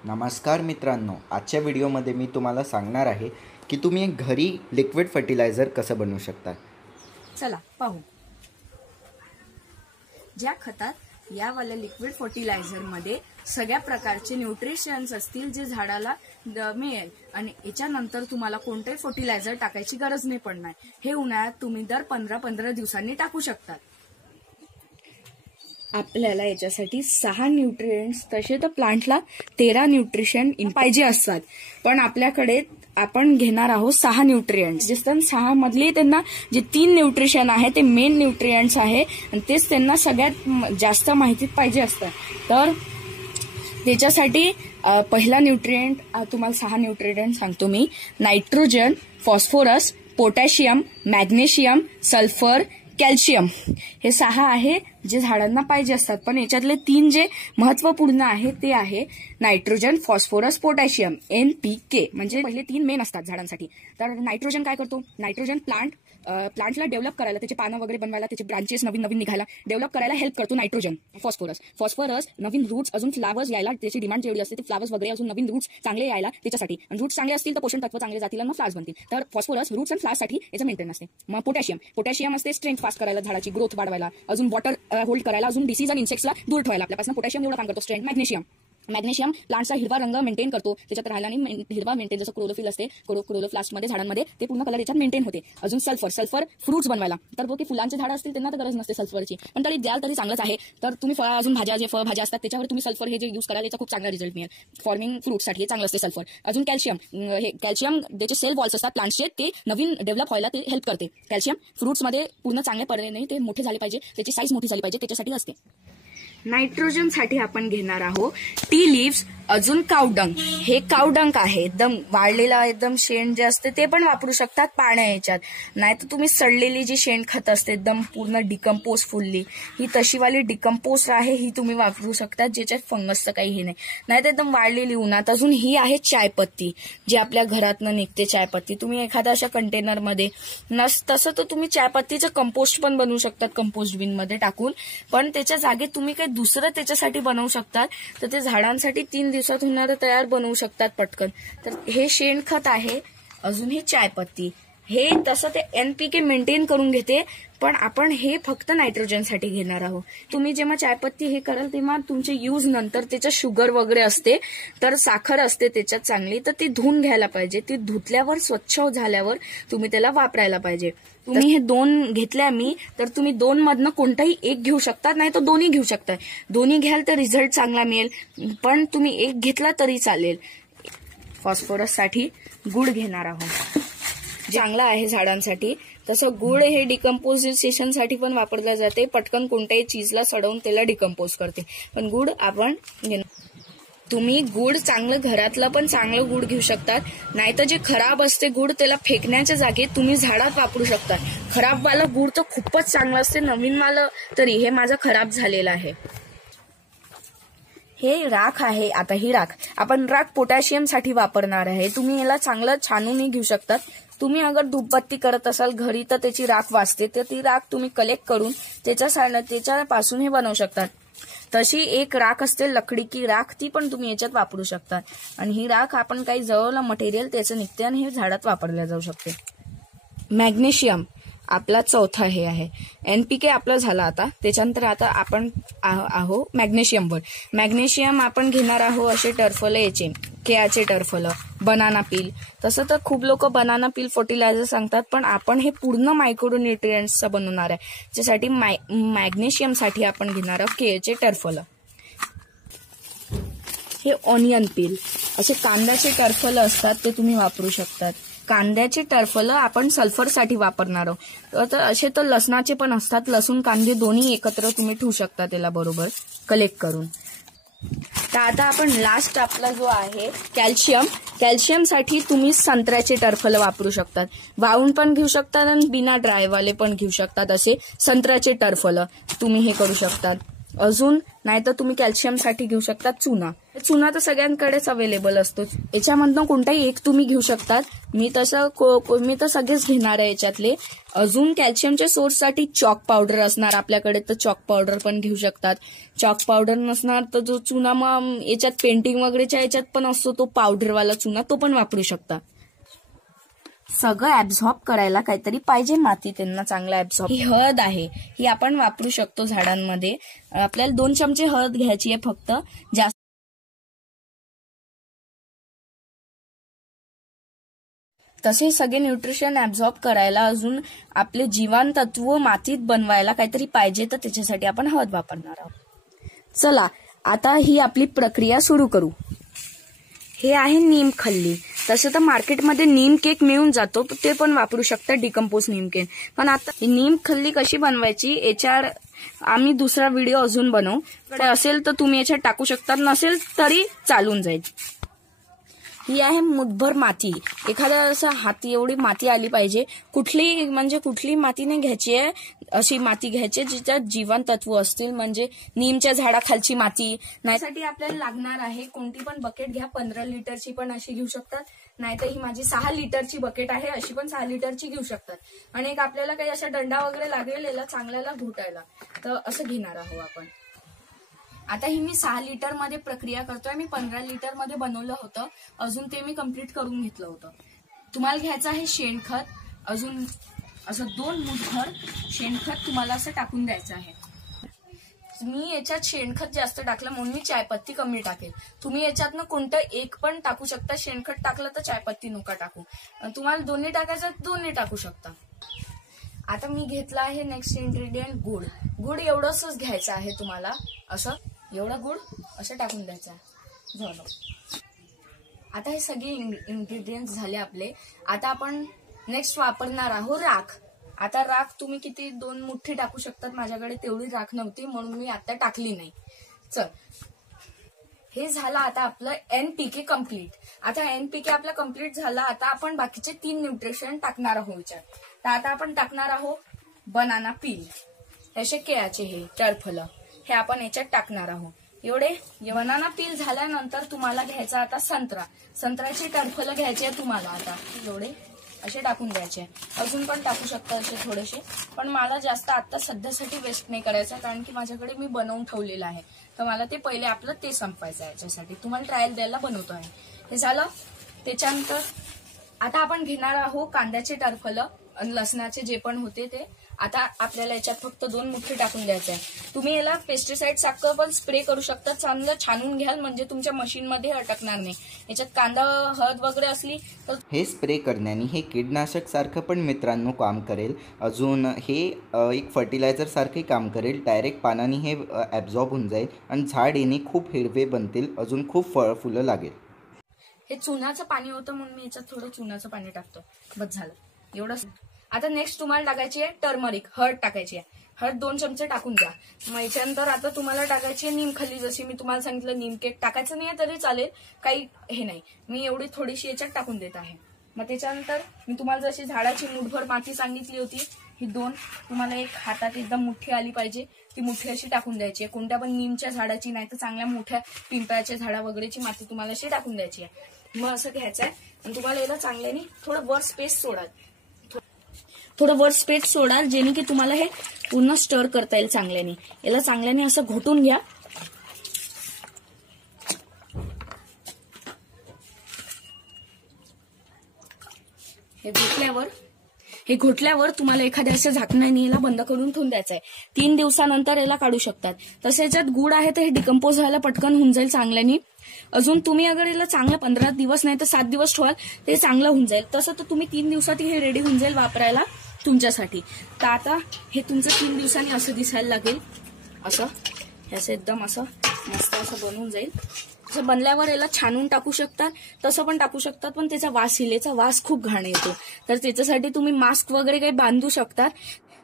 नमस्कार मित्रांनो, आजच्या व्हिडिओमध्ये मी तुम्हाला सांगणार आहे की तुम्ही घरी लिक्विड फर्टिलायझर कसं बनवू शकता। चला पाहू। ज्या खतात यावाल्या लिक्विड फर्टिलायझर मध्ये सगळ्या प्रकारचे न्यूट्रिशन्स असतील जे झाडाला मिळेल आणि याच्यानंतर तुम्हाला कोणतेही फर्टिलायझर टाकायची गरज नाही पडणार। हे उन्हाळ्यात तुम्ही दर 15-15 दिवसांनी टाकू शकता। आपल्याला याच्यासाठी 6 न्यूट्रिएंट्स तसे तर प्लांटला 13 न्यूट्रिशन पाहिजे असतात, पण आपल्याकडे आपण घेणार आहोत 6 न्यूट्रिएंट्स। जे 6 मधले त्यांना जे 3 न्यूट्रिशन आहे ते मेन न्यूट्रिएंट्स आहे आणि तेच त्यांना सगळ्यात जास्त माहितीत पाहिजे असतं। तर त्याच्यासाठी पहिला न्यूट्रिएंट तुम्हाला 6 न्यूट्रिएंट सांगतो मी। Nitrogen, phosphorus, potassium, magnesium, sulphur, calcium हे 6 आहे जे झाडांना पाहिजे असतात। पण याच्यातले 3 जे महत्त्वपूर्ण आहे ते आहे नायट्रोजन, फॉस्फरस, पोटॅशियम, NPK म्हणजे पहिले 3 मेन असतात झाडांसाठी। तर नायट्रोजन काय करतो? नायट्रोजन प्लांटला डेव्हलप करायला, त्याचे पानं वगैरे बनवायला, त्याचे ब्रांचेस नवीन निघायला डेव्हलप करायला हेल्प करतो नायट्रोजन। फॉस्फरस नवीन रूट्स अजून फ्लावर्स यायला, त्याची डिमांड जेवढी असते ते फ्लावर्स वगैरे अजून नवीन रूट्स चांगले यायला त्याच्यासाठी, आणि रूट्स चांगले असतील तर पोषण तत्व चांगले जातील आणि फ्लावर्स बनतील। तर फॉस्फरस रूट्स आणि फ्लावर्ससाठी याचं मेंटेन असते। मग पोटॅशियम असते स्ट्रेंथ फास्ट करायला, झाडाची ग्रोथ वाढवायला, अजून वॉटर होल्ड करायला, अजून डिसीज आणि इन्सेक्ट्सला दूर ठेवायला आपल्यापासून पोटॅशियम एवढं काम करतो। स्ट्रेंथ मॅग्नेशियम प्लांटचा हिरवा रंग मेंटेन करतो, त्याच्यात राहायला नाही हिरवा मेंटेन, जसं क्लोरोफिल असते क्लोरोप्लास्ट मध्ये झाडांमध्ये ते पूर्ण कलर याच्यात मेंटेन होते। अजून सल्फर फ्रुट्स बनवायला, तर बघ की फुलांचे झाड असतील त्यांना तर गरज नसते सल्फरची, पण तरी द्याल तरी चांगलंच आहे। तर तुम्ही अजून फळभाज्या असतात त्याच्यावर तुम्ही सल्फर हे जे यूज कराल याचा खूप चांगला रिझल्ट मिळेल। फॉर्मिंग फ्रुट्ससाठी हे चांगलं असते सल्फर। अजून कॅल्शियम त्याचे सेल वॉल्स असतात प्लांट्सचे, ते नवीन डेव्हलप व्हायला ते हेल्प करते। कॅल्शियम फ्रुट्समध्ये पूर्ण चांगल्या पद्धतीने ते मोठे झाले पाहिजे, त्याची साईज मोठी झाली पाहिजे, त्याच्यासाठी असते। नायट्रोजन साठी आपण घेणार आहोत टी लिव्स, अजून कावडंग। हे कावडंग आहे एकदम वाळलेला, एकदम शेण जे असते ते पण वापरू शकतात पाण्या याच्यात, नाही तर तुम्ही सडलेली जी शेण खत असते एकदम पूर्ण डिकम्पोज फुल्ली, ही तशीवाली डिकम्पोज आहे, ही तुम्ही वापरू शकता ज्याच्यात फंगसचं काही हे नाही तर एकदम वाळलेली उन्हात। अजून ही आहे चायपत्ती, जी आपल्या घरातनं निघते चायपत्ती। तुम्ही एखाद्या अशा कंटेनरमध्ये तसं तर तुम्ही चायपत्तीचं कंपोस्ट पण बनवू शकतात कंपोस्ट बिन मध्ये टाकून, पण त्याच्या जागेत तुम्ही काही दुसरं त्याच्यासाठी बनवू शकतात, तर ते झाडांसाठी 3 दिवसात होणारं तयार बनवू शकतात पटकन। तर हे शेणखत आहे, अजून हे चायपत्ती, हे तसं ते NPK मेंटेन करून घेते, पण आपण हे फक्त नायट्रोजनसाठी घेणार आहोत। तुम्ही जेव्हा चायपत्ती हे कराल तेव्हा तुमचे यूज नंतर त्याच्यात शुगर वगैरे असते, तर साखर असते त्याच्यात चांगली, तर ती धुवून घ्यायला पाहिजे। ती धुतल्यावर स्वच्छ झाल्यावर तुम्ही त्याला वापरायला पाहिजे। तुम्ही हे 2 घेतल्या मी, तर तुम्ही 2 मधनं कोणताही एक घेऊ शकता, नाही तर दोन्ही घेऊ शकता। दोन्ही घ्याल तर रिझल्ट चांगला मिळेल, पण तुम्ही एक घेतला तरी चालेल। फॉस्फरस साठी गुळ घेणार आहोत, चांगला आहे झाडांसाठी। तसं गुळ हे डिकम्पोजिशन साठी पण वापरलं जाते, पटकन कोणत्याही चीजला सडवून त्याला डिकम्पोज करते, पण गुळ आपण तुम्ही गुळ चांगलं घरातलं पण चांगलं गुळ घेऊ शकतात, नाही तर जे खराब असते गुळ त्याला फेकण्याच्या जागी तुम्ही झाडात वापरू शकता। खराब वाला गुळ तर खूपच चांगलं असते, नवीन वाला तरी हे माझं खराब झालेलं आहे। हे राख आहे, आता ही राख आपण पोटॅशियम साठी वापरणार आहे। तुम्ही याला चांगलं छानूनही घेऊ शकतात। तुम्ही अगर धूपबत्ती करत असाल घरी तर त्याची राख वाचते, तर ती राख तुम्ही कलेक्ट करून त्याच्यापासून हे बनवू शकतात। तशी एक राख असते लकडी की राख, ती पण तुम्ही याच्यात वापरू शकतात, आणि ही राख आपण काही जवळला मटेरियल त्याचं निघते आणि हे झाडात वापरल्या जाऊ शकते। मॅग्नेशियम आपला चौथा हे आहे। NPK आपलं झालं आता, त्याच्यानंतर आता आपण आहो मॅग्नेशियमवर। मॅग्नेशियम आपण घेणार आहोत असे टर्फलं याचे, केळाचे टर्फलं, बनाना पील। तसं तर खूप लोक बनाना पील फर्टिलायझर सांगतात, पण आपण हे पूर्ण मायक्रोन्यूट्रिएंट्सचं बनवणार आहे, ज्यासाठी मॅग्नेशियम साठी आपण घेणार आहोत केळाचे टर्फलं। हे ऑनियन पील, असे कांद्याचे टर्फलं असतात ते तुम्ही वापरू शकतात। कांद्याचे टर्फलं आपण सल्फरसाठी वापरणार आहोत, तर असे तर लसणाचे पण असतात, लसूण कांदे दोन्ही एकत्र तुम्ही ठेवू शकता त्याला बरोबर कलेक्ट करून। तर आता आपण लास्ट आपला जो आहे कॅल्शियम साठी तुम्ही संत्र्याचे टर्फलं वापरू शकतात, वाळून पण घेऊ शकतात आणि बिना ड्रायवाले पण घेऊ शकतात। असे संत्र्याचे टर्फलं तुम्ही हे करू शकतात। अजून नाही तर तुम्ही कॅल्शियमसाठी घेऊ शकता चुना. चुना तर सगळ्यांकडेच अवेलेबल असतो. याच्यामधनं कोणताही एक तुम्ही घेऊ शकतात. मी तर सगळेच घेणार आहे याच्यातले. अजून कॅल्शियमच्या सोर्ससाठी चॉक पावडर असणार आपल्याकडे तर चॉक पावडर पण घेऊ शकतात. चॉक पावडर नसणार तर जो चुना मग याच्यात पेंटिंग वगैरेच्या याच्यात पण असतो तो पावडरवाला चुना तो पण वापरू शकता. सगळं ऍब्झॉर्ब करायला काहीतरी पाहिजे माती त्यांना चांगला ऍब्झॉर्ब. ही हळद आहे ही आपण वापरू शकतो झाडांमध्ये. आपल्याला 2 चमचे हळद घ्यायची आहे फक्त. जास्त तसे सगळे न्यूट्रिशन ऍब्झॉर्ब करायला अजून आपले जीवनतत्व मातीत बनवायला काहीतरी पाहिजे तर त्याच्यासाठी आपण हळद वापरणार आहोत. चला आता ही आपली प्रक्रिया सुरू करू. हे आहे नीम खल्ली. तसं तर मार्केटमध्ये नीम केक मिळून जातो ते पण वापरू शकता डिकम्पोज नीम केक. पण आता नीम खल्ली कशी बनवायची याच्यावर आम्ही दुसरा व्हिडिओ अजून बनवू. असेल तर तुम्ही याच्यात टाकू शकता नसेल तरी चालून जाईल. ही आहे मुठभर माती. एखाद्या असं हाती एवढी माती आली पाहिजे. कुठली माती नाही घ्यायची आहे. अशी माती घ्यायची जिच्यात जीवनतत्व असतील म्हणजे नीमच्या झाडाखालची माती. यासाठी आपल्याला लागणार आहे कोणती पण बकेट घ्या. 15 लिटरची पण अशी घेऊ शकतात. नाहीतर ही माझी 6 लिटरची बकेट आहे अशी पण 6 लिटरची घेऊ शकतात. आणि एक आपल्याला काही अशा दंडा वगैरे लागेल याला चांगल्याला घोटायला तर असं घेणार आहोत आपण. आता ही मी 6 लिटर मध्ये प्रक्रिया करतोय. मी 15 लिटर मध्ये बनवलं होतं अजून ते मी कम्प्लीट करून घेतलं होतं. तुम्हाला घ्यायचं आहे शेणखत. अजून असं 2 मुठभर शेणखत तुम्हाला असं टाकून द्यायचं आहे. मी याच्यात शेणखत जास्त टाकलं म्हणून मी चायपत्ती कमी टाकेल. तुम्ही याच्यातनं कोणतं एक पण टाकू शकता. शेणखत टाकलं तर चायपत्ती नका टाकू. तुम्हाला दोन्ही टाकायचं दोन्ही टाकू शकता. आता मी घेतला आहे नेक्स्ट इन्ग्रेडियंट गुळ. गुळ एवढंच घ्यायचं आहे तुम्हाला. असं एवढं गुळ असं टाकून द्यायचं आहे. झालं. आता हे सगळे इन्ग्रेडियंट्स झाले आपले. आता आपण नेक्स्ट वापरणार आहोत राख. आता राख तुम्ही किती 2 मुठ्ठी टाकू शकतात. माझ्याकडे तेवढी राख नव्हती म्हणून मी आता टाकली नाही. चल हे झालं आता आपलं NPK कम्प्लीट. आता NPK आपलं कम्प्लीट झालं. आता आपण बाकीचे 3 न्यूट्रिशन टाकणार आहोत याच्यात. तर आता आपण टाकणार आहोत बनाना पील. असे केळाचे हे टरफलं हे आपण याच्यात टाकणार आहोत. एवढे बनाना पील झाल्यानंतर तुम्हाला घ्यायचा आता संत्र्याचे टरफलं घ्यायचे आहे तुम्हाला. आता एवढे असे टाकून द्यायचे. अजून पण टाकू शकता असे थोडेसे. पण मला जास्त आता सध्यासाठी वेस्ट नाही करायचं कारण की माझ्याकडे मी बनवून ठेवलेलं आहे. तर मला ते पहिले आपलं ते संपवायचं आहे. याच्यासाठी तुम्हाला ट्रायल द्यायला बनवतो आहे. हे झालं. त्याच्यानंतर आता आपण घेणार आहोत कांद्याचे टरफलं आणि लसणाचे जे पण होते ते. आता आपल्याला याच्यात फक्त 2 मुठ्ठी टाकून द्यायचं आहे. तुम्ही याला पेस्टिसाइड सारखं पण स्प्रे करू शकता. चांगलं छानून घ्याल म्हणजे तुमच्या मशीनमध्ये अटकणार नाही. याच्यात कांदा हळद वगैरे असली तर हे स्प्रे करण्याने हे कीटनाशक सारखं पण मित्रांनो काम करेल. अजून हे एक फर्टिलायझर सारखे काम करेल. डायरेक्ट पानाने हे ॲब्झॉर्ब होऊन जाईल आणि झाड येणे खूप हिरवे बनतील. अजून खूप फुलं लागेल. हे चुनाचं पाणी होतं म्हणून मी याच्यात थोडं चुनाचं पाणी टाकतो. बस झालं एवढंच. आता नेक्स्ट तुम्हाला टाकायची आहे टर्मरिक. हळद टाकायची आहे. हळद 2 चमचे टाकून द्या. मग याच्यानंतर आता तुम्हाला टाकायची आहे नीमखल्ली. जशी मी तुम्हाला सांगितलं नीम केक टाकायचं नाही तरी चालेल काही हे नाही. मी एवढी थोडीशी याच्यात टाकून देत आहे. मग त्याच्यानंतर मी तुम्हाला जशी झाडाची मुठभर माती सांगितली होती ही 2 तुम्हाला एक हातात एकदम मुठ्ठी आली पाहिजे ती मुठ्ठी अशी टाकून द्यायची आहे. कोणत्या पण नीमच्या झाडाची नाही तर चांगल्या मोठ्या पिंपळाच्या झाडा वगैरेची माती तुम्हाला अशी टाकून द्यायची आहे. मग असं घ्यायचं आहे आणि तुम्हाला याला चांगल्याने थोडं वर स्पेस सोडाल जेणे की तुम्हाला हे पूर्ण स्टर करता येईल चांगल्याने. याला चांगल्याने असं घोटून घ्या. हे घोटल्यावर तुम्हाला एखाद्या अशा झाकणाने याला बंद करून ठेवून द्यायचं आहे. 3 दिवसानंतर याला काढू शकतात. तसे याच्यात गुड आहे तर हे डिकम्पोज व्हायला पटकन होऊन जाईल चांगल्याने. अजून तुम्ही अगर याला चांगलं 15 दिवस नाही तर 7 दिवस ठेवाल ते चांगलं होऊन जाईल. तसं तर तुम्ही 3 दिवसात हे रेडी होऊन जाईल वापरायला तुमच्यासाठी. तर आता हे तुमचं 3 दिवसांनी असं दिसायला लागेल. असं एकदम असं मस्त असं बनवून जाईल. असं बनल्यावर याला छानून टाकू शकतात तसं पण टाकू शकतात. पण त्याचा वास हिलेचा वास खूप घाण येतो तर त्याच्यासाठी तुम्ही मास्क वगैरे काही बांधू शकतात.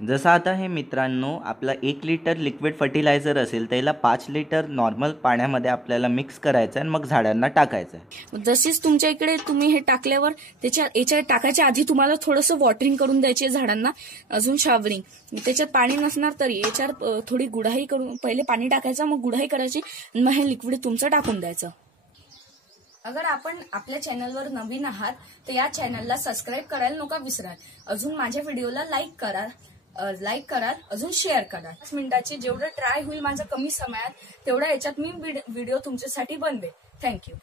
जसं आता हे मित्रांनो आपला 1 लिटर लिक्विड फर्टिलायझर असेल त्याला 5 लिटर नॉर्मल पाण्यामध्ये आपल्याला मिक्स करायचं आणि मग झाडांना टाकायचं आहे. जशीच तुमच्या इकडे तुम्ही हे टाकल्यावर याच्या टाकायच्या आधी तुम्हाला थोडंसं वॉटरिंग करून द्यायचे झाडांना, अजून शावरिंग. त्याच्यात पाणी नसणार तरी याच्यावर थोडी गुढाई करून पहिले पाणी टाकायचं, मग गुढाई करायची, मग हे लिक्विड तुमचं टाकून द्यायचं. अगर आपण आपल्या चॅनलवर नवीन आहात तर या चॅनलला सबस्क्राईब करायला नका विसराल. अजून माझ्या व्हिडिओला लाईक करा, अजून शेअर करा. 5 मिनिटाची जेवढं ट्राय होईल माझं कमी समयात तेवढा याच्यात मी व्हिडिओ तुमच्यासाठी बनवेल. थँक्यू.